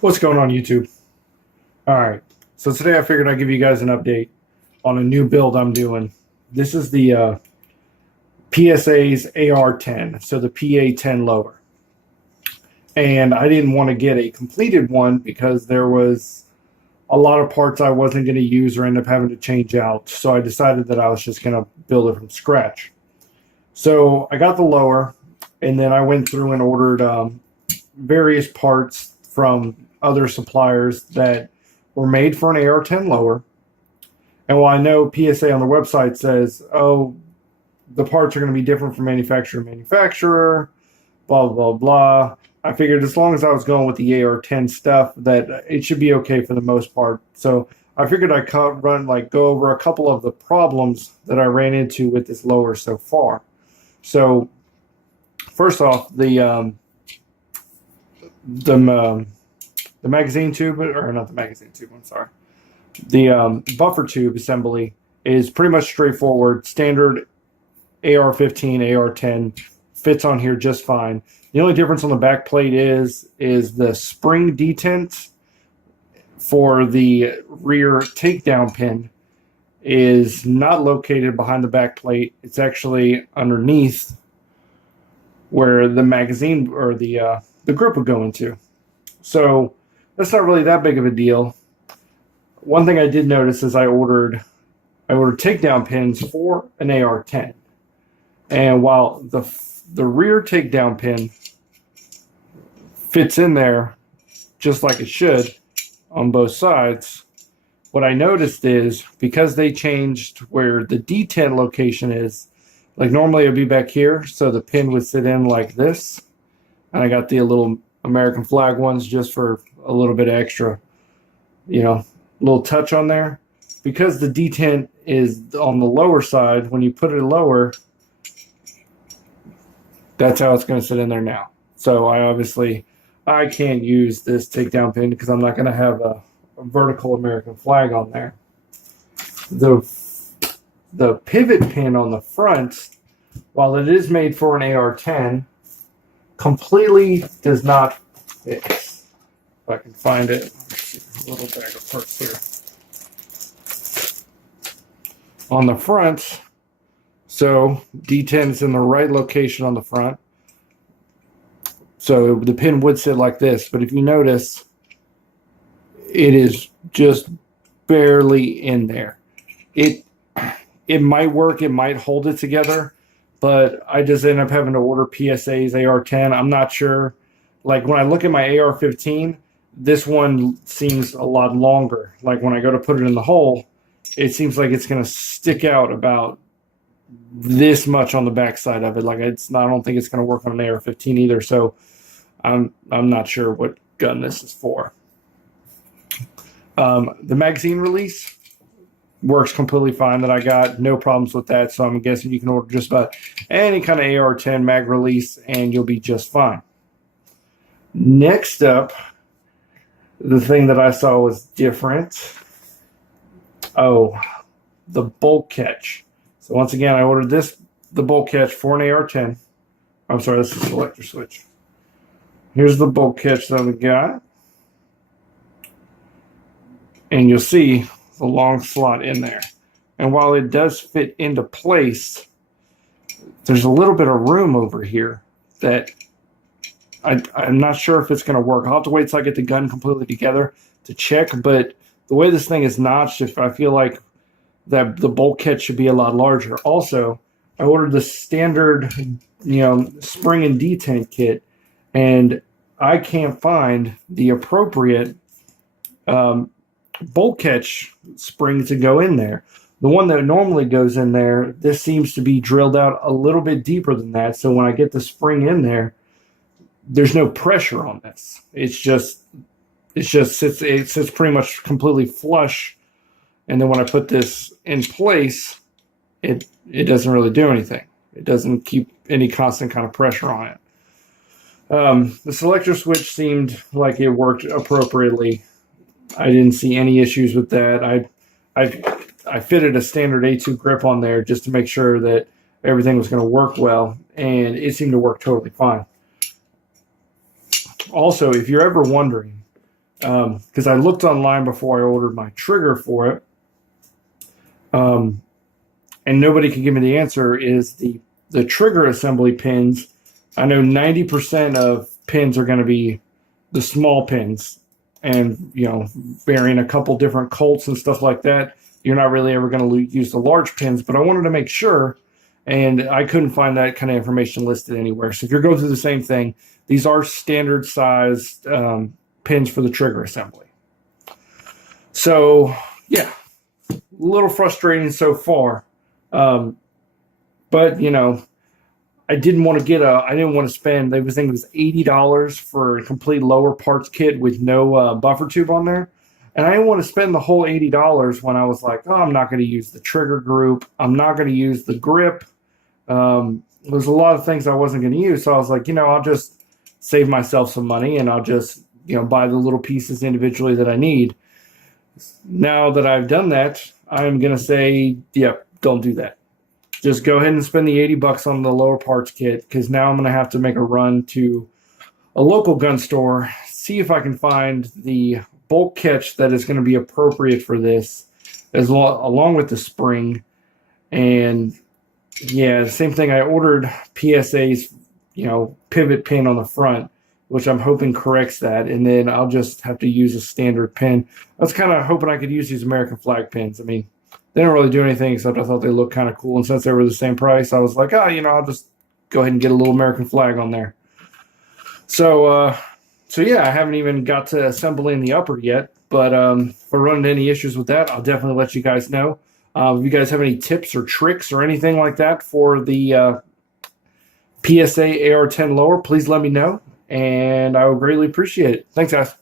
What's going on, YouTube? All right, so today I figured I'd give you guys an update on a new build I'm doing. This is the PSA's AR10, so the PA10 lower. And I didn't want to get a completed one because there was a lot of parts I wasn't going to use or end up having to change out. So I decided that I was just going to build it from scratch. So I got the lower, and then I went through and ordered various parts from other suppliers that were made for an AR10 lower. And while I know PSA on the website says, oh, the parts are going to be different from manufacturer to manufacturer, blah, blah, blah. I figured as long as I was going with the AR10 stuff, that it should be okay for the most part. So I figured I'd go over a couple of the problems that I ran into with this lower so far. So first off, the magazine tube, or not the magazine tube, I'm sorry. The buffer tube assembly is pretty much straightforward. Standard AR-15, AR-10 fits on here just fine. The only difference on the back plate is the spring detent for the rear takedown pin is not located behind the back plate. It's actually underneath where the magazine or the grip would go into. So that's not really that big of a deal. One thing I did notice is I ordered takedown pins for an AR-10, and while the rear takedown pin fits in there just like it should on both sides, what I noticed is because they changed where the detent location is, like normally it would be back here, so the pin would sit in like this, and I got the little American flag ones just for a little bit extra, little touch on there. Because the detent is on the lower side, when you put it lower, that's how it's going to sit in there now. So I can't use this takedown pin because I'm not going to have a vertical American flag on there. The pivot pin on the front, while it is made for an AR-10, completely does not fit. If I can find it. A little bag of parts here. On the front, so D10 is in the right location on the front. So the pin would sit like this, but if you notice, it is just barely in there. It might work, it might hold it together, but I just end up having to order PSA's AR-10. I'm not sure. Like when I look at my AR-15, this one seems a lot longer. Like when I go to put it in the hole, it seems like it's going to stick out about this much on the back side of it. Like I don't think it's going to work on an AR-15 either. So I'm not sure what gun this is for. The magazine release works completely fine that I got. No problems with that. So I'm guessing you can order just about any kind of AR-10 mag release and you'll be just fine. Next up, the thing that I saw was different. Oh, the bolt catch. So once again, I ordered the bolt catch for an AR-10. I'm sorry, this is Selector Switch. Here's the bolt catch that we got. And you'll see the long slot in there. And while it does fit into place, there's a little bit of room over here that I'm not sure if it's going to work. I'll have to wait till I get the gun completely together to check, but the way this thing is notched, if I feel like that the bolt catch should be a lot larger. Also, I ordered the standard, spring and detent kit, and I can't find the appropriate bolt catch spring to go in there. The one that normally goes in there, this seems to be drilled out a little bit deeper than that. So when I get the spring in there, there's no pressure on this. It sits pretty much completely flush. And then when I put this in place, it doesn't really do anything. It doesn't keep any constant kind of pressure on it. The selector switch seemed like it worked appropriately. I didn't see any issues with that. I fitted a standard A2 grip on there just to make sure that everything was going to work well, and it seemed to work totally fine. Also, if you're ever wondering because I looked online before I ordered my trigger for it, and nobody could give me the answer, is the trigger assembly pins. I know 90% of pins are going to be the small pins, and varying a couple different Colts and stuff like that, you're not really ever going to use the large pins. But I wanted to make sure, and I couldn't find that kind of information listed anywhere. So if you're going through the same thing, these are standard sized pins for the trigger assembly. So yeah, a little frustrating so far, but I didn't want to spend, I think it was $80 for a complete lower parts kit with no buffer tube on there. And I didn't want to spend the whole $80 when I was like, oh, I'm not going to use the trigger group. I'm not going to use the grip. There's a lot of things I wasn't going to use. So I was like, I'll just save myself some money, and I'll just, buy the little pieces individually that I need. Now that I've done that, I'm going to say, yep, don't do that. Just go ahead and spend the $80 on the lower parts kit, because now I'm going to have to make a run to a local gun store, see if I can find the bolt catch that is going to be appropriate for this, along with the spring. And yeah, same thing. I ordered PSA's, pivot pin on the front, which I'm hoping corrects that, and then I'll just have to use a standard pin. I was kind of hoping I could use these American flag pins. I mean, they don't really do anything, except I thought they looked kind of cool. And since they were the same price, I was like, I'll just go ahead and get a little American flag on there. So yeah, I haven't even got to assembling the upper yet. But if I run into any issues with that, I'll definitely let you guys know. If you guys have any tips or tricks or anything like that for the PSA AR10 lower, please let me know, and I would greatly appreciate it. Thanks, guys.